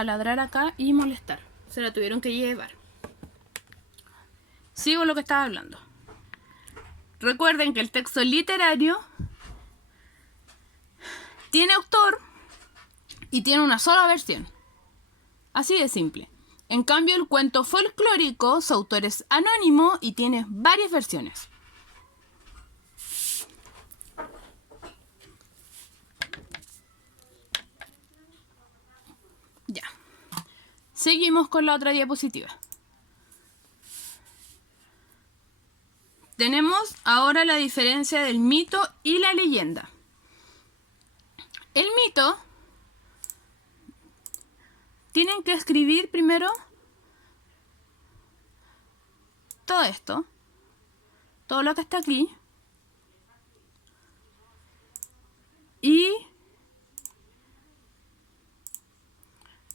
a ladrar acá y molestar. Se la tuvieron que llevar. Sigo lo que estaba hablando. Recuerden que el texto literario tiene autor y tiene una sola versión. Así de simple. En cambio, el cuento folclórico, su autor es anónimo y tiene varias versiones. Ya. Seguimos con la otra diapositiva. Tenemos ahora la diferencia del mito y la leyenda. El mito, tienen que escribir primero todo esto, todo lo que está aquí, y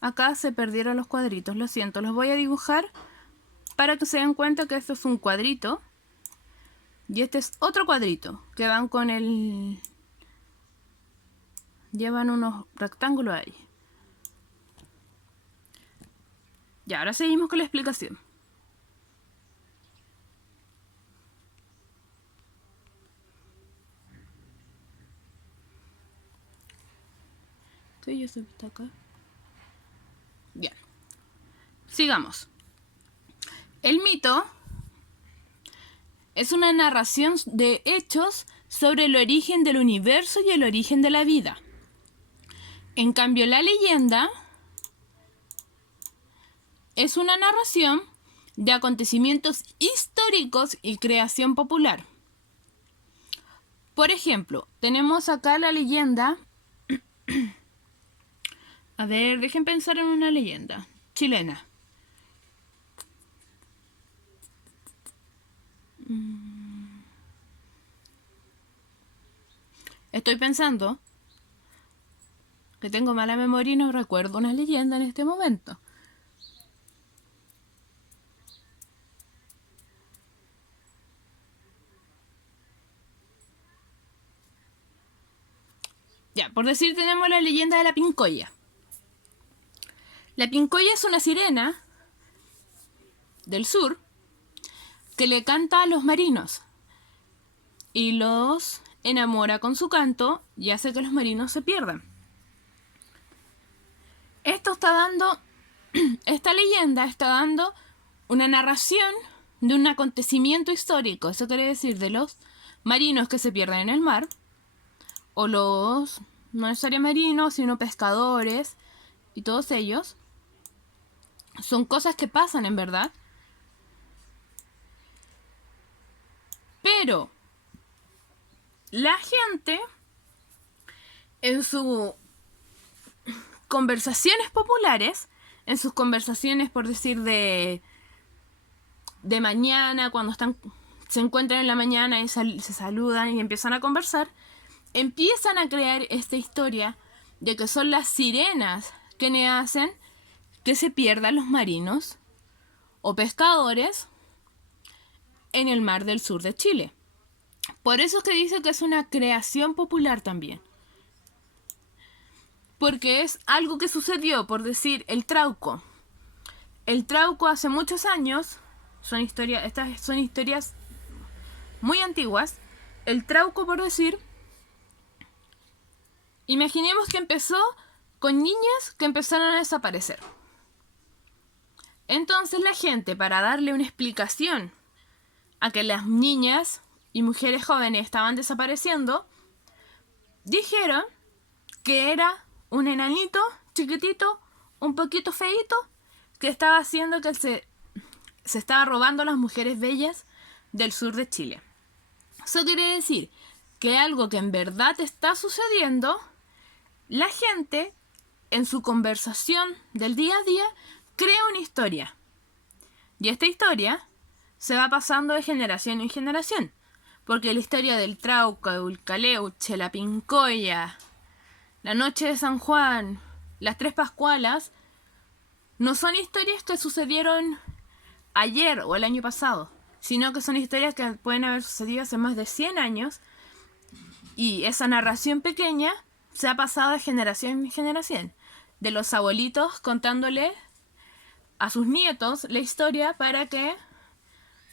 acá se perdieron los cuadritos, lo siento, los voy a dibujar para que se den cuenta que esto es un cuadrito y este es otro cuadrito que van con el... llevan unos rectángulos ahí. Y ahora seguimos con la explicación. ¿Qué yo sé está acá? Bien. Sigamos. El mito es una narración de hechos sobre el origen del universo y el origen de la vida. En cambio, la leyenda es una narración de acontecimientos históricos y creación popular. Por ejemplo, tenemos acá la leyenda... A ver, dejen pensar en una leyenda chilena. Estoy pensando que tengo mala memoria y no recuerdo una leyenda en este momento. Ya, por decir, tenemos la leyenda de la Pincoya. La Pincoya es una sirena del sur que le canta a los marinos y los enamora con su canto y hace que los marinos se pierdan. Esta leyenda está dando una narración de un acontecimiento histórico. Eso quiere decir de los marinos que se pierden en el mar, o los, no necesariamente marinos, sino pescadores, y todos ellos. Son cosas que pasan en verdad. Pero la gente, en sus conversaciones populares, en sus conversaciones, por decir, de mañana, cuando se encuentran en la mañana y se saludan y empiezan a conversar, empiezan a crear esta historia de que son las sirenas quienes hacen que se pierdan los marinos o pescadores en el mar del sur de Chile. Por eso es que dice que es una creación popular también. Porque es algo que sucedió, por decir, el Trauco. El Trauco hace muchos años, estas son historias muy antiguas. El Trauco, por decir, imaginemos que empezó con niñas que empezaron a desaparecer. Entonces la gente, para darle una explicación a que las niñas y mujeres jóvenes estaban desapareciendo, dijeron que era un enanito chiquitito, un poquito feíto, que estaba haciendo que se estaba robando a las mujeres bellas del sur de Chile. Eso quiere decir que algo que en verdad está sucediendo, la gente en su conversación del día a día crea una historia. Y esta historia se va pasando de generación en generación. Porque la historia del Trauco, de Ulcaleuche, la Pincoya, la Noche de San Juan, las Tres Pascualas, no son historias que sucedieron ayer o el año pasado, sino que son historias que pueden haber sucedido hace más de 100 años y esa narración pequeña se ha pasado de generación en generación. de los abuelitos contándole a sus nietos la historia para que,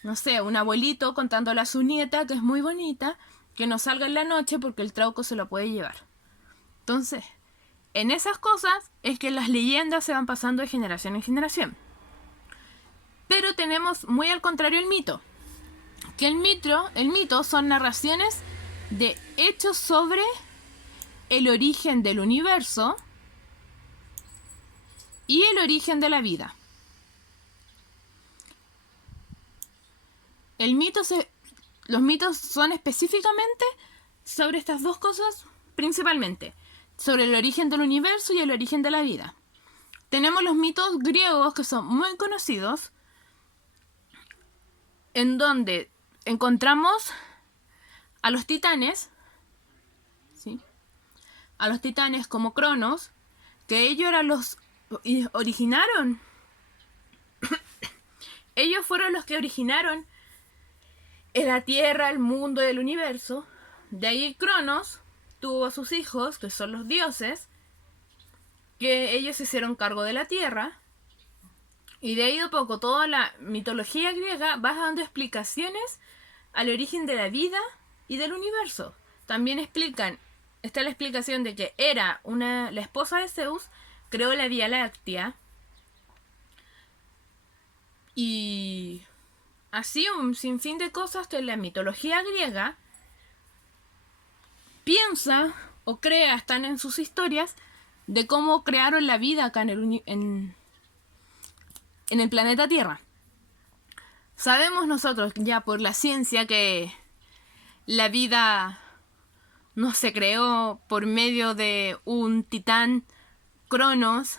no sé, un abuelito contándole a su nieta, que es muy bonita, que no salga en la noche porque el trauco se lo puede llevar. Entonces, en esas cosas es que las leyendas se van pasando de generación en generación. Pero tenemos muy al contrario el mito. Que el mito son narraciones de hechos sobre el origen del universo y el origen de la vida. Los mitos son específicamente sobre estas dos cosas, principalmente, sobre el origen del universo y el origen de la vida. Tenemos los mitos griegos que son muy conocidos, en donde encontramos a los titanes, ¿sí? A los titanes como Cronos, que ellos eran los originaron. Ellos fueron los que originaron la Tierra, el mundo y el universo. De ahí Cronos tuvo a sus hijos, que son los dioses, que ellos se hicieron cargo de la Tierra. Y de ahí a poco toda la mitología griega va dando explicaciones al origen de la vida y del universo. También está la explicación de que Hera, la esposa de Zeus, creó la Vía Láctea. Y así un sinfín de cosas que la mitología griega piensa o crea, están en sus historias, de cómo crearon la vida acá en el planeta Tierra. Sabemos nosotros ya por la ciencia que la vida no se creó por medio de un titán, Cronos,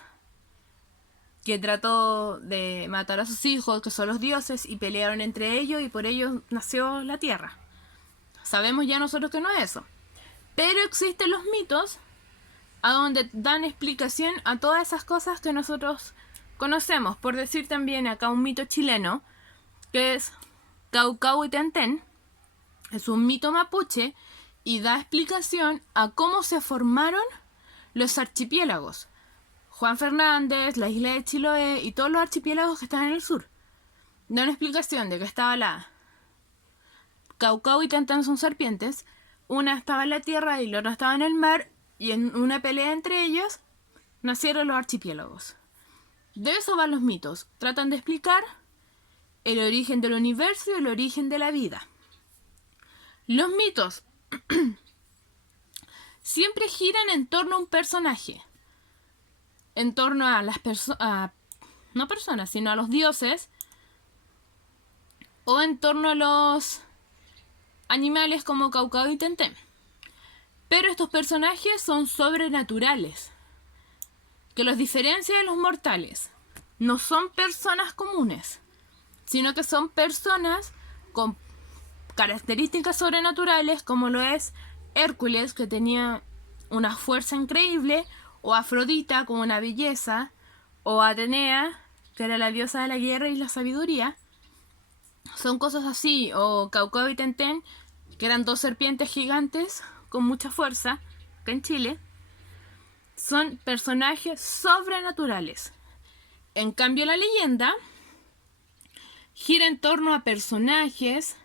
que trató de matar a sus hijos, que son los dioses, y pelearon entre ellos y por ellos nació la Tierra. Sabemos ya nosotros que no es eso. Pero existen los mitos a donde dan explicación a todas esas cosas que nosotros conocemos. Por decir también acá un mito chileno, que es Caucauitenten. Es un mito mapuche y da explicación a cómo se formaron los archipiélagos. Juan Fernández, la isla de Chiloé y todos los archipiélagos que están en el sur. Da una explicación de que estaba la Caucauitenten son serpientes. Una estaba en la tierra y la otra estaba en el mar. Y en una pelea entre ellos nacieron los archipiélagos. De eso van los mitos. Tratan de explicar el origen del universo y el origen de la vida. Los mitos siempre giran en torno a un personaje. En torno a las personas, no personas, sino a los dioses. O en torno a los animales como Caucauitenten. Pero estos personajes son sobrenaturales, que los diferencia de los mortales. No son personas comunes, sino que son personas con características sobrenaturales, como lo es Hércules, que tenía una fuerza increíble, o Afrodita, con una belleza, o Atenea, que era la diosa de la guerra y la sabiduría. Son cosas así, o Caucauitenten, que eran dos serpientes gigantes con mucha fuerza, que en Chile. Son personajes sobrenaturales. En cambio, la leyenda gira en torno a personajes,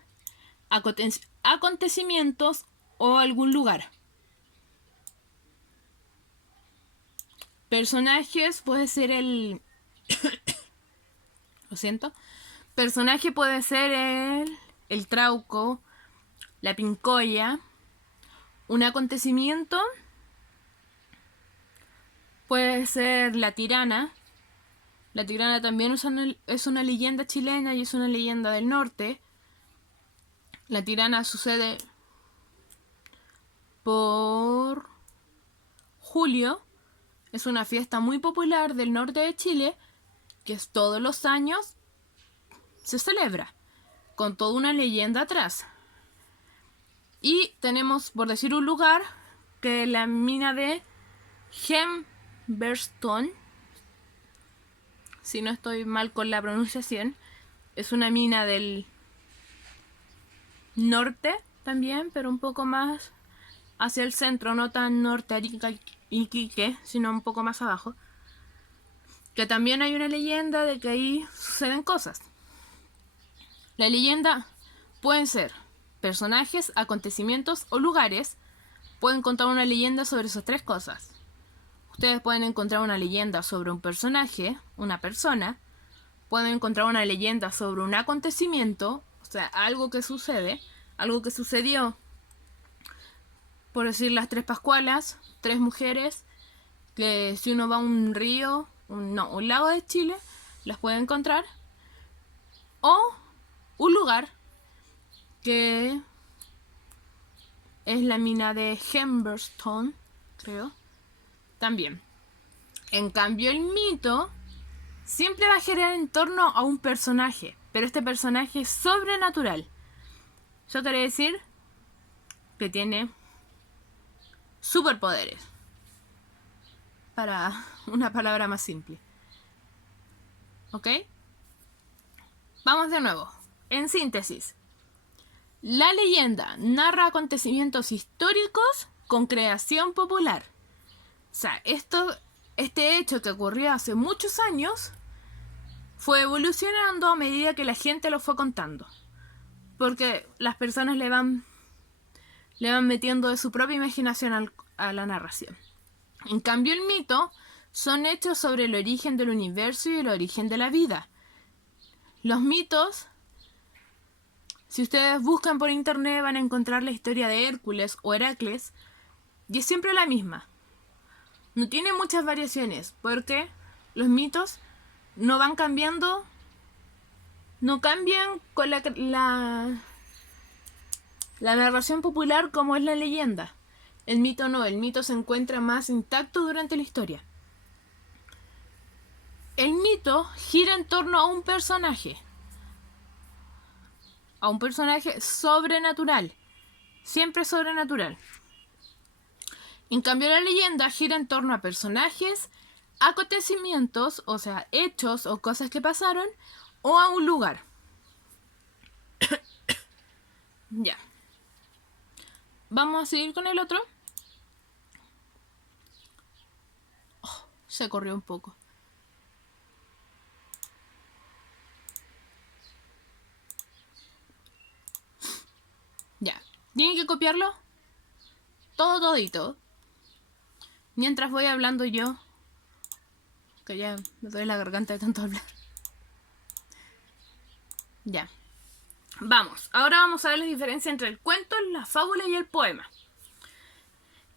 acontecimientos o algún lugar. Personajes puede ser lo siento. Personaje puede ser el trauco, la pincoya. Un acontecimiento puede ser la tirana. La tirana también es una leyenda chilena y es una leyenda del norte. La tirana sucede por julio. Es una fiesta muy popular del norte de Chile que todos los años se celebra, con toda una leyenda atrás. Y tenemos, por decir un lugar, que la mina de Humberstone, si no estoy mal con la pronunciación, es una mina del norte también, pero un poco más hacia el centro, no tan norte Arica, Iquique, sino un poco más abajo. que también hay una leyenda de que ahí suceden cosas. La leyenda pueden ser personajes, acontecimientos o lugares. Pueden contar una leyenda sobre esas tres cosas. Ustedes pueden encontrar una leyenda sobre un personaje, una persona. Pueden encontrar una leyenda sobre un acontecimiento, o sea, algo que sucede, algo que sucedió. Por decir, las tres Pascualas, tres mujeres, que si uno va a un río, un lago de Chile, las puede encontrar. O un lugar que es la mina de Humberstone, creo, también. En cambio, el mito siempre va a girar en torno a un personaje, pero este personaje es sobrenatural. Yo quiero decir que tiene superpoderes, para una palabra más simple. ¿Ok? Vamos de nuevo. En síntesis, la leyenda narra acontecimientos históricos con creación popular. O sea, este hecho que ocurrió hace muchos años fue evolucionando a medida que la gente lo fue contando. Porque las personas le van metiendo de su propia imaginación a la narración. En cambio, el mito son hechos sobre el origen del universo y el origen de la vida. Los mitos, si ustedes buscan por internet, van a encontrar la historia de Hércules o Heracles, y es siempre la misma. No tiene muchas variaciones, porque los mitos no van cambiando, no cambian con la narración popular como es la leyenda. El mito no, el mito se encuentra más intacto durante la historia. El mito gira en torno a un personaje sobrenatural, siempre sobrenatural. En cambio, la leyenda gira en torno a personajes, acontecimientos, o sea, hechos o cosas que pasaron, o a un lugar. Ya. Vamos a seguir con el otro. Se corrió un poco. Ya. ¿Tienen que copiarlo? Todito. Mientras voy hablando yo. Que ya me duele la garganta de tanto hablar. Ya. Vamos. Ahora vamos a ver la diferencia entre el cuento, la fábula y el poema.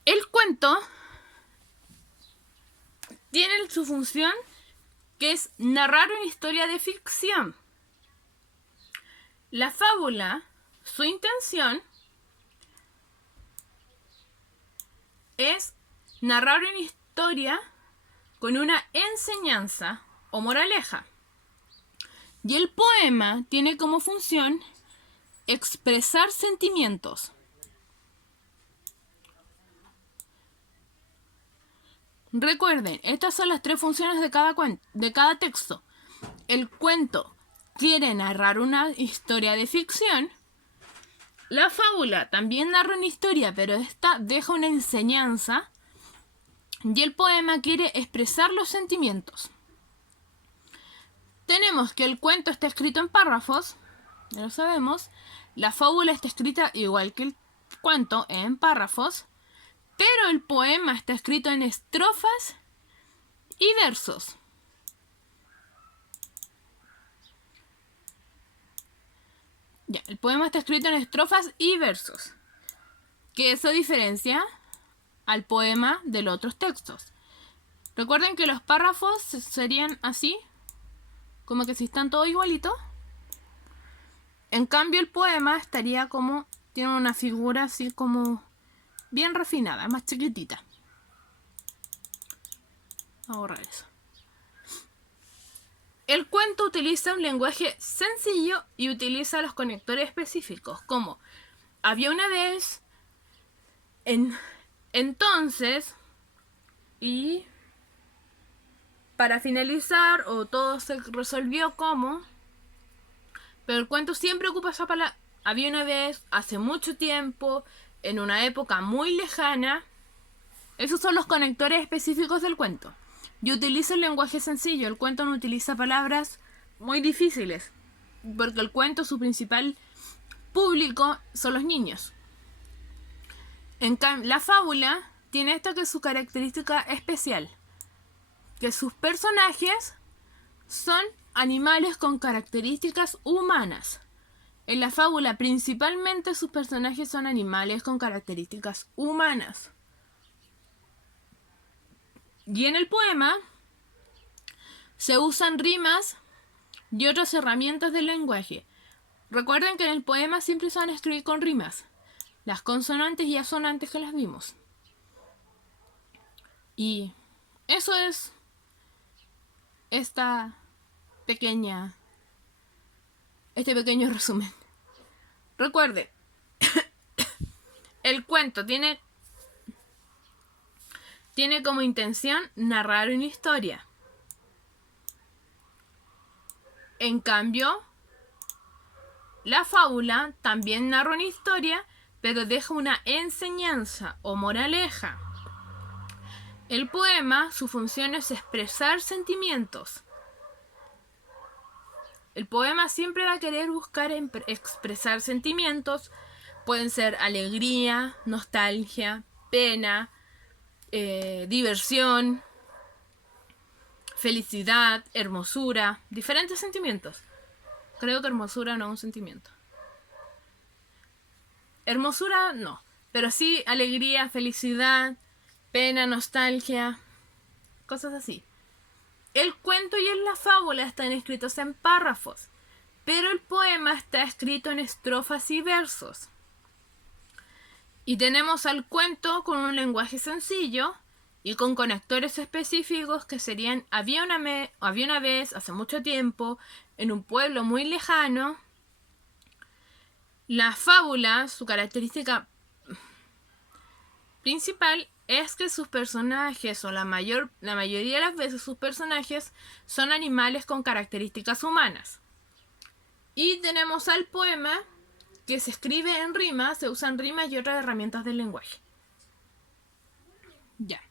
El cuento tiene su función, que es narrar una historia de ficción. La fábula, su intención es narrar una historia con una enseñanza o moraleja. Y el poema tiene como función expresar sentimientos. Recuerden, estas son las tres funciones de cada texto. El cuento quiere narrar una historia de ficción. La fábula también narra una historia, pero esta deja una enseñanza. Y el poema quiere expresar los sentimientos. Tenemos que el cuento está escrito en párrafos, ya lo sabemos. La fábula está escrita igual que el cuento, en párrafos. Pero el poema está escrito en estrofas y versos. Ya, el poema está escrito en estrofas y versos. Que eso diferencia al poema de los otros textos. Recuerden que los párrafos serían así, como que si están todos igualitos. En cambio el poema estaría como, tiene una figura así como bien refinada, más chiquitita. Voy a borrar eso. El cuento utiliza un lenguaje sencillo y utiliza los conectores específicos, como había una vez, entonces, y para finalizar, o todo se resolvió como. Pero el cuento siempre ocupa esa palabra. Había una vez, hace mucho tiempo, en una época muy lejana. Esos son los conectores específicos del cuento. y utiliza el lenguaje sencillo. El cuento no utiliza palabras muy difíciles, porque el cuento, su principal público son los niños. En cambio, la fábula tiene esta que es su característica especial, que sus personajes son animales con características humanas. En la fábula principalmente sus personajes son animales con características humanas. Y en el poema se usan rimas y otras herramientas del lenguaje. Recuerden que en el poema siempre se van a escribir con rimas. Las consonantes y asonantes que las vimos. Y eso es este pequeño resumen. Recuerde, el cuento tiene como intención narrar una historia. En cambio, la fábula también narra una historia, pero deja una enseñanza o moraleja. El poema, su función es expresar sentimientos. El poema siempre va a querer buscar expresar sentimientos. Pueden ser alegría, nostalgia, pena, diversión, felicidad, hermosura, diferentes sentimientos. Creo que hermosura no es un sentimiento. Hermosura no, pero sí alegría, felicidad, pena, nostalgia, cosas así. El cuento y la fábula están escritos en párrafos, pero el poema está escrito en estrofas y versos. Y tenemos al cuento con un lenguaje sencillo y con conectores específicos que serían había una vez, hace mucho tiempo, en un pueblo muy lejano. La fábula, su característica principal es que sus personajes, o la mayoría de las veces sus personajes, son animales con características humanas. Y tenemos al poema, que se escribe en rimas, se usan rimas y otras herramientas del lenguaje. Ya.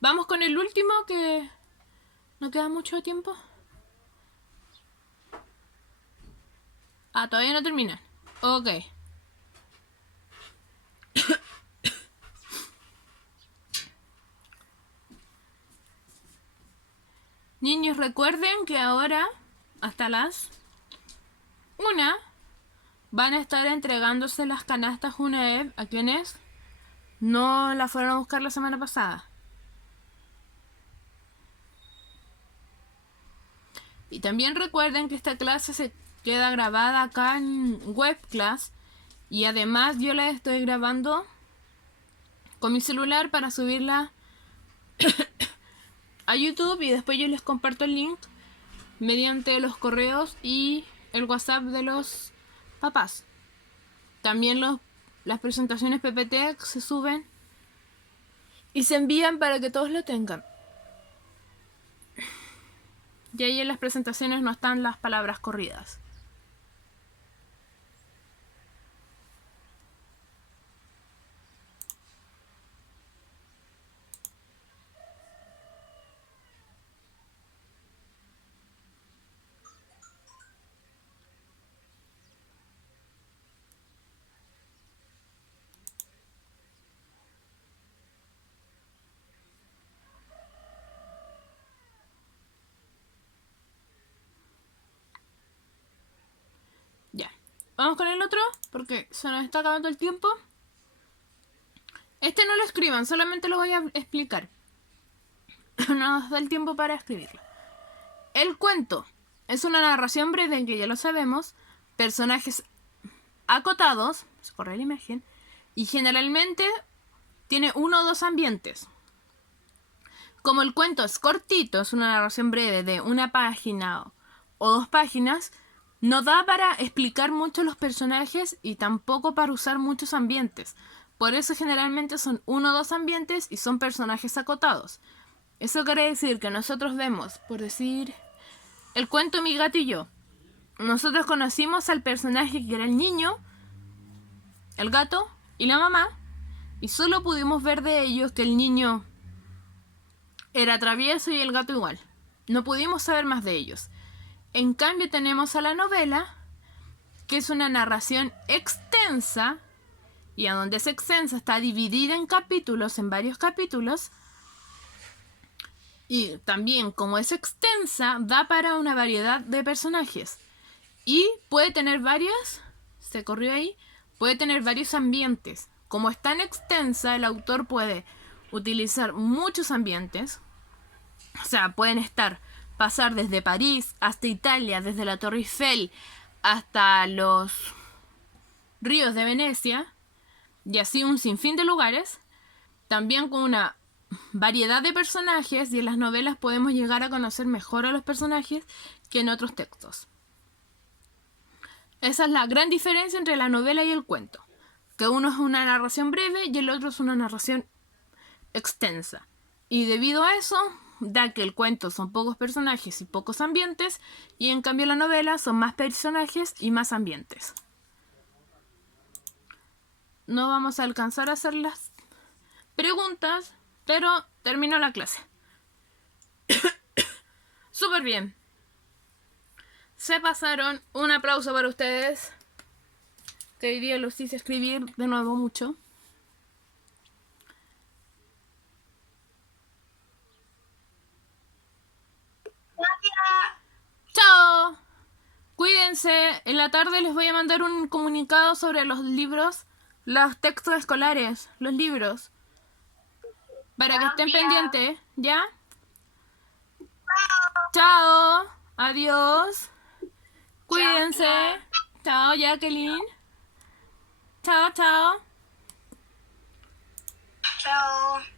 Vamos con el último, que no queda mucho tiempo. Todavía no terminan. Ok. Niños, recuerden que ahora, hasta las 1, van a estar entregándose las canastas UNAEP a quienes no la fueron a buscar la semana pasada. Y también recuerden que esta clase se queda grabada acá en Webclass. Y además yo la estoy grabando con mi celular para subirla a YouTube. Y después yo les comparto el link mediante los correos y el WhatsApp de los papás. También las presentaciones PPT se suben y se envían para que todos lo tengan. Y ahí en las presentaciones no están las palabras corridas. Ya. Vamos con el otro, porque se nos está acabando el tiempo. Este no lo escriban, solamente lo voy a explicar. No nos da el tiempo para escribirlo. El cuento es una narración breve en que ya lo sabemos, personajes acotados, se corre la imagen, y generalmente tiene 1 o 2 ambientes. Como el cuento es cortito, es una narración breve de 1 página o 2 páginas, no da para explicar mucho los personajes y tampoco para usar muchos ambientes. Por eso generalmente son 1 o 2 ambientes y son personajes acotados. Eso quiere decir que nosotros vemos, por decir, el cuento Mi gato y yo. Nosotros conocimos al personaje que era el niño, el gato y la mamá, y solo pudimos ver de ellos que el niño era travieso y el gato igual. No pudimos saber más de ellos. En cambio tenemos a la novela, que es una narración extensa, y a donde es extensa está dividida en capítulos, en varios capítulos, y también como es extensa, da para una variedad de personajes. Y puede tener varias, se corrió ahí, puede tener varios ambientes. Como es tan extensa, el autor puede utilizar muchos ambientes. O sea, pueden pasar desde París hasta Italia, desde la Torre Eiffel hasta los ríos de Venecia, y así un sinfín de lugares, también con una variedad de personajes, y en las novelas podemos llegar a conocer mejor a los personajes que en otros textos. Esa es la gran diferencia entre la novela y el cuento, que uno es una narración breve y el otro es una narración extensa. Y debido a eso, da que el cuento son pocos personajes y pocos ambientes, y en cambio la novela son más personajes y más ambientes. No vamos a alcanzar a hacer las preguntas, pero terminó la clase. Súper bien. Se pasaron. Un aplauso para ustedes, que hoy día los hice escribir de nuevo mucho. ¡Chao! Cuídense. En la tarde les voy a mandar un comunicado sobre los libros, los textos escolares, los libros, para que estén pendientes, ¿ya? ¡Chao! Adiós. Cuídense. Chao, Jacqueline. Chao, chao. Chao.